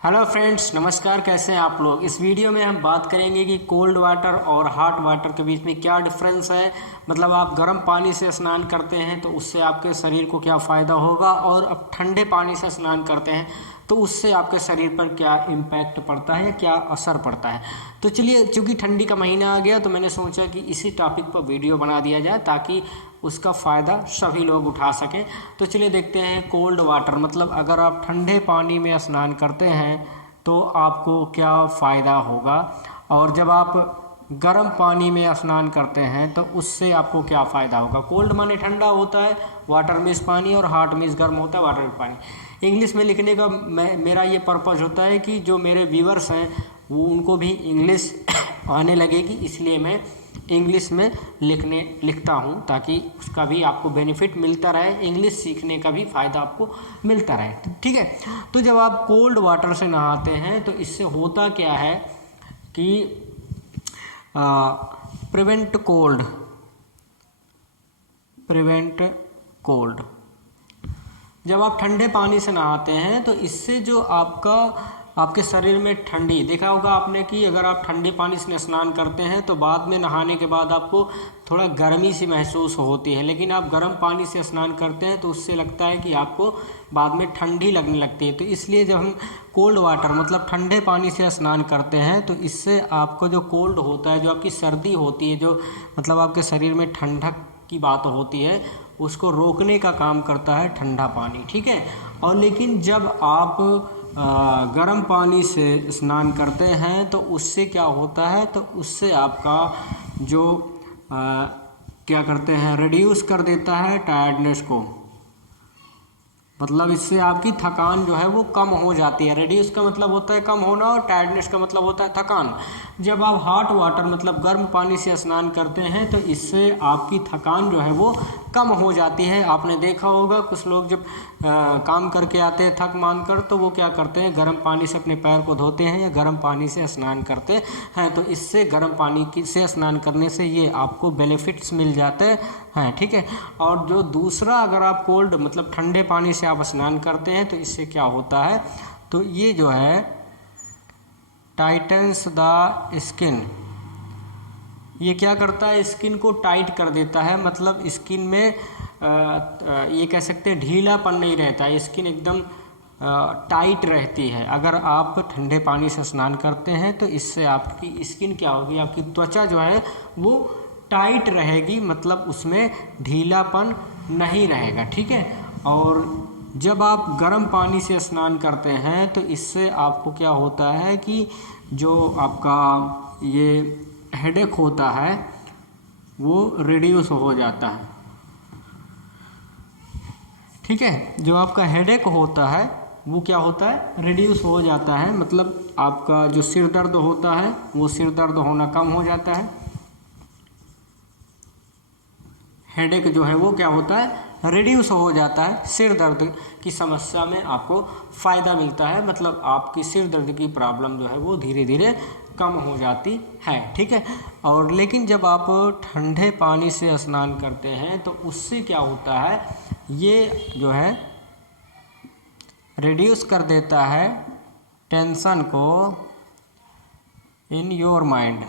Hello friends, नमस्कार। कैसे हैं आप लोग। इस वीडियो में हम बात करेंगे कि कोल्ड वाटर और हॉट वाटर के बीच में क्या डिफरेंस है। मतलब आप गर्म पानी से स्नान करते हैं तो उससे आपके शरीर को क्या फ़ायदा होगा, और अब ठंडे पानी से स्नान करते हैं तो उससे आपके शरीर पर क्या इम्पैक्ट पड़ता है या क्या असर पड़ता है। तो चलिए, चूँकि ठंडी का महीना आ गया तो मैंने सोचा कि इसी टॉपिक पर वीडियो बना दिया जाए ताकि उसका फ़ायदा सभी लोग उठा सकें। तो चलिए देखते हैं कोल्ड वाटर, मतलब अगर आप ठंडे पानी में स्नान करते हैं तो आपको क्या फ़ायदा होगा, और जब आप गर्म पानी में स्नान करते हैं तो उससे आपको क्या फ़ायदा होगा। कोल्ड माने ठंडा होता है, वाटर मीन्स पानी, और हॉट मीन्स गर्म होता है, वाटर पानी। इंग्लिश में लिखने का मेरा ये पर्पज़ होता है कि जो मेरे व्यूवर्स हैं वो उनको भी इंग्लिश आने लगेगी, इसलिए मैं इंग्लिश में लिखता हूँ ताकि उसका भी आपको बेनिफिट मिलता रहे, इंग्लिश सीखने का भी फ़ायदा आपको मिलता रहे। ठीक है। तो जब आप कोल्ड वाटर से नहाते हैं तो इससे होता क्या है कि प्रिवेंट कोल्ड। जब आप ठंडे पानी से नहाते हैं तो इससे जो आपके शरीर में ठंडी, देखा होगा आपने कि अगर आप ठंडे पानी से स्नान करते हैं तो बाद में नहाने के बाद आपको थोड़ा गर्मी सी महसूस होती है, लेकिन आप गर्म पानी से स्नान करते हैं तो उससे लगता है कि आपको बाद में ठंडी लगने लगती है। तो इसलिए जब हम कोल्ड वाटर मतलब ठंडे पानी से स्नान करते हैं तो इससे आपको जो कोल्ड होता है, जो आपकी सर्दी होती है, जो मतलब आपके शरीर में ठंडक की बात होती है, उसको रोकने का काम करता है ठंडा पानी। ठीक है। और लेकिन जब आप गर्म पानी से स्नान करते हैं तो उससे क्या होता है, तो उससे आपका जो क्या करते हैं, रिड्यूस कर देता है टायर्डनेस को। मतलब इससे आपकी थकान जो है वो कम हो जाती है। रेड्यूस का मतलब होता है कम होना, और टायर्डनेस का मतलब होता है थकान। जब आप हॉट वाटर मतलब गर्म पानी से स्नान करते हैं तो इससे आपकी थकान जो है वो कम हो जाती है। आपने देखा होगा कुछ लोग जब काम करके आते हैं थक मान कर, तो वो क्या करते हैं, गर्म पानी से अपने पैर को धोते हैं या गर्म पानी से स्नान करते हैं। तो इससे गर्म पानी से स्नान करने से ये आपको बेनिफिट्स मिल जाते हैं। ठीक है। और जो दूसरा, अगर आप कोल्ड मतलब ठंडे पानी से आप स्नान करते हैं तो इससे क्या होता है, तो ये जो है टाइटन्स द स्किन। ये क्या करता है, स्किन को टाइट कर देता है। मतलब स्किन में ये कह सकते हैं ढीलापन नहीं रहता है, स्किन एकदम टाइट रहती है। अगर आप ठंडे पानी से स्नान करते हैं तो इससे आपकी स्किन क्या होगी, आपकी त्वचा जो है वो टाइट रहेगी, मतलब उसमें ढीलापन नहीं रहेगा। ठीक है। और जब आप गर्म पानी से स्नान करते हैं तो इससे आपको क्या होता है कि जो आपका ये हेडेक होता है वो रिड्यूस हो जाता है। ठीक है। जो आपका हेडेक होता है वो क्या होता है, रिड्यूस हो जाता है। मतलब आपका जो सिर दर्द होता है वो सिर दर्द होना कम हो जाता है। हेडेक जो है वो क्या होता है, रिड्यूस हो जाता है। सिर दर्द की समस्या में आपको फ़ायदा मिलता है, मतलब आपकी सिर दर्द की प्रॉब्लम जो है वो धीरे धीरे कम हो जाती है। ठीक है। और लेकिन जब आप ठंडे पानी से स्नान करते हैं तो उससे क्या होता है, ये जो है रिड्यूस कर देता है टेंशन को इन योर माइंड।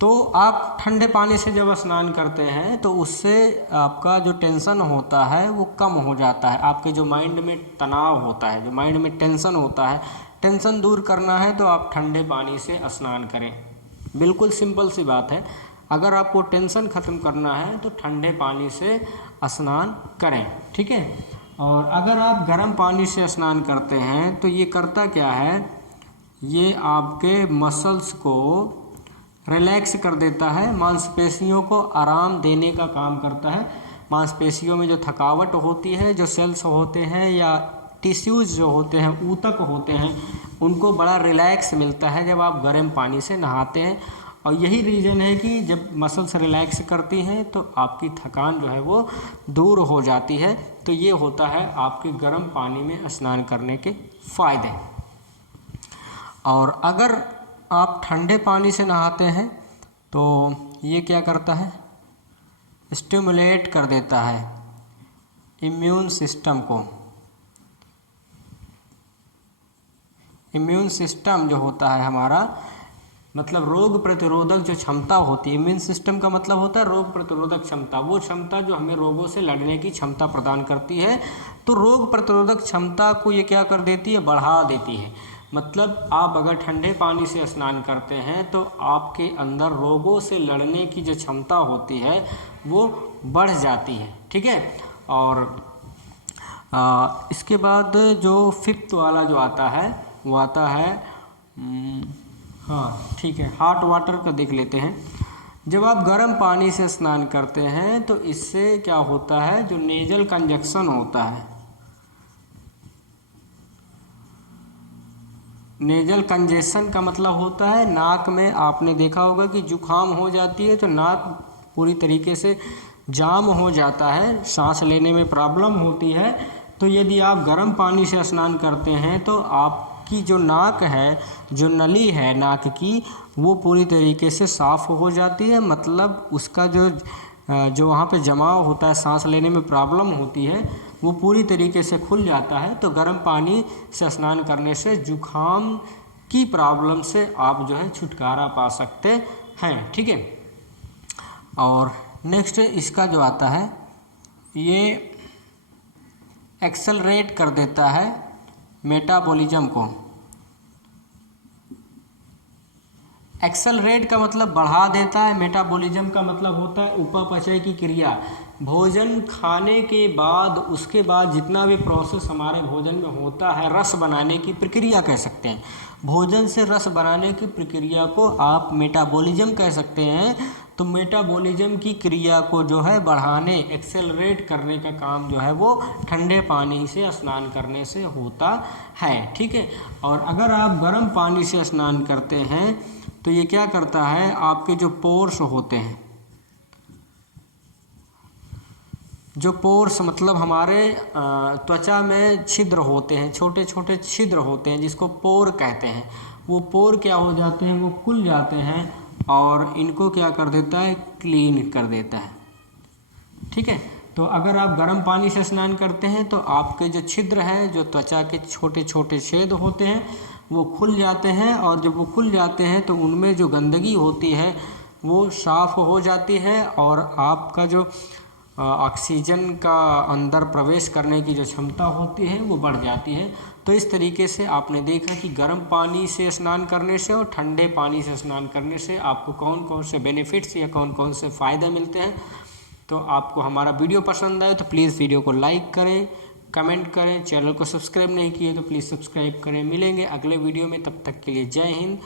तो आप ठंडे पानी से जब स्नान करते हैं तो उससे आपका जो टेंशन होता है वो कम हो जाता है। आपके जो माइंड में तनाव होता है, जो माइंड में टेंशन होता है, टेंशन दूर करना है तो आप ठंडे पानी से स्नान करें। बिल्कुल सिंपल सी बात है। अगर आपको टेंशन ख़त्म करना है तो ठंडे पानी से स्नान करें। ठीक है। और अगर आप गर्म पानी से स्नान करते हैं तो ये करता क्या है, ये आपके मसल्स को रिलैक्स कर देता है, मांसपेशियों को आराम देने का काम करता है। मांसपेशियों में जो थकावट होती है, जो सेल्स होते हैं या टिश्यूज़ जो होते हैं, ऊतक होते हैं, उनको बड़ा रिलैक्स मिलता है जब आप गर्म पानी से नहाते हैं। और यही रीज़न है कि जब मसल्स रिलैक्स करती हैं तो आपकी थकान जो है वो दूर हो जाती है। तो ये होता है आपके गर्म पानी में स्नान करने के फ़ायदे। और अगर आप ठंडे पानी से नहाते हैं तो ये क्या करता है, स्टिमुलेट कर देता है इम्यून सिस्टम को, इम्यून सिस्टम जो होता है हमारा, मतलब रोग प्रतिरोधक जो क्षमता होती है, इम्यून सिस्टम का मतलब होता है रोग प्रतिरोधक क्षमता, वो क्षमता जो हमें रोगों से लड़ने की क्षमता प्रदान करती है। तो रोग प्रतिरोधक क्षमता को ये क्या कर देती है, बढ़ा देती है। मतलब आप अगर ठंडे पानी से स्नान करते हैं तो आपके अंदर रोगों से लड़ने की जो क्षमता होती है वो बढ़ जाती है, ठीक है। और इसके बाद जो फिफ्थ वाला जो आता है वो आता है, हाँ ठीक है, हॉट वाटर का देख लेते हैं। जब आप गर्म पानी से स्नान करते हैं तो इससे क्या होता है, जो नेजल कंजक्शन होता है, नेजल कंजेशन का मतलब होता है नाक में, आपने देखा होगा कि जुकाम हो जाती है तो नाक पूरी तरीके से जाम हो जाता है, सांस लेने में प्रॉब्लम होती है। तो यदि आप गर्म पानी से स्नान करते हैं तो आपकी जो नाक है, जो नली है नाक की, वो पूरी तरीके से साफ़ हो जाती है। मतलब उसका जो वहाँ पे जमाव होता है, सांस लेने में प्रॉब्लम होती है, वो पूरी तरीके से खुल जाता है। तो गर्म पानी से स्नान करने से जुखाम की प्रॉब्लम से आप जो है छुटकारा पा सकते हैं, ठीक है। और नेक्स्ट इसका जो आता है, ये एक्सेलरेट कर देता है मेटाबॉलिज्म को। एक्सेलरेट का मतलब बढ़ा देता है, मेटाबॉलिज्म का मतलब होता है उपापचय की क्रिया। भोजन खाने के बाद, उसके बाद जितना भी प्रोसेस हमारे भोजन में होता है, रस बनाने की प्रक्रिया कह सकते हैं। भोजन से रस बनाने की प्रक्रिया को आप मेटाबॉलिज्म कह सकते हैं। तो मेटाबॉलिज्म की क्रिया को जो है बढ़ाने, एक्सेलरेट करने का काम जो है वो ठंडे पानी से स्नान करने से होता है, ठीक है। और अगर आप गर्म पानी से स्नान करते हैं तो ये क्या करता है, आपके जो पोर्स होते हैं, जो पोर्स मतलब हमारे त्वचा में छिद्र होते हैं, छोटे छोटे छिद्र होते हैं जिसको पोर कहते हैं, वो पोर क्या हो जाते हैं, वो खुल जाते हैं और इनको क्या कर देता है, क्लीन कर देता है, ठीक है। तो अगर आप गर्म पानी से स्नान करते हैं तो आपके जो छिद्र हैं, जो त्वचा के छोटे छोटे छेद होते हैं, वो खुल जाते हैं। और जब वो खुल जाते हैं तो उनमें जो गंदगी होती है वो साफ़ हो जाती है और आपका जो ऑक्सीजन का अंदर प्रवेश करने की जो क्षमता होती है वो बढ़ जाती है। तो इस तरीके से आपने देखा कि गर्म पानी से स्नान करने से और ठंडे पानी से स्नान करने से आपको कौन कौन से बेनिफिट्स या कौन कौन से फ़ायदे मिलते हैं। तो आपको हमारा वीडियो पसंद आए तो प्लीज़ वीडियो को लाइक करें, कमेंट करें, चैनल को सब्सक्राइब नहीं किए तो प्लीज़ सब्सक्राइब करें। मिलेंगे अगले वीडियो में, तब तक के लिए जय हिंद।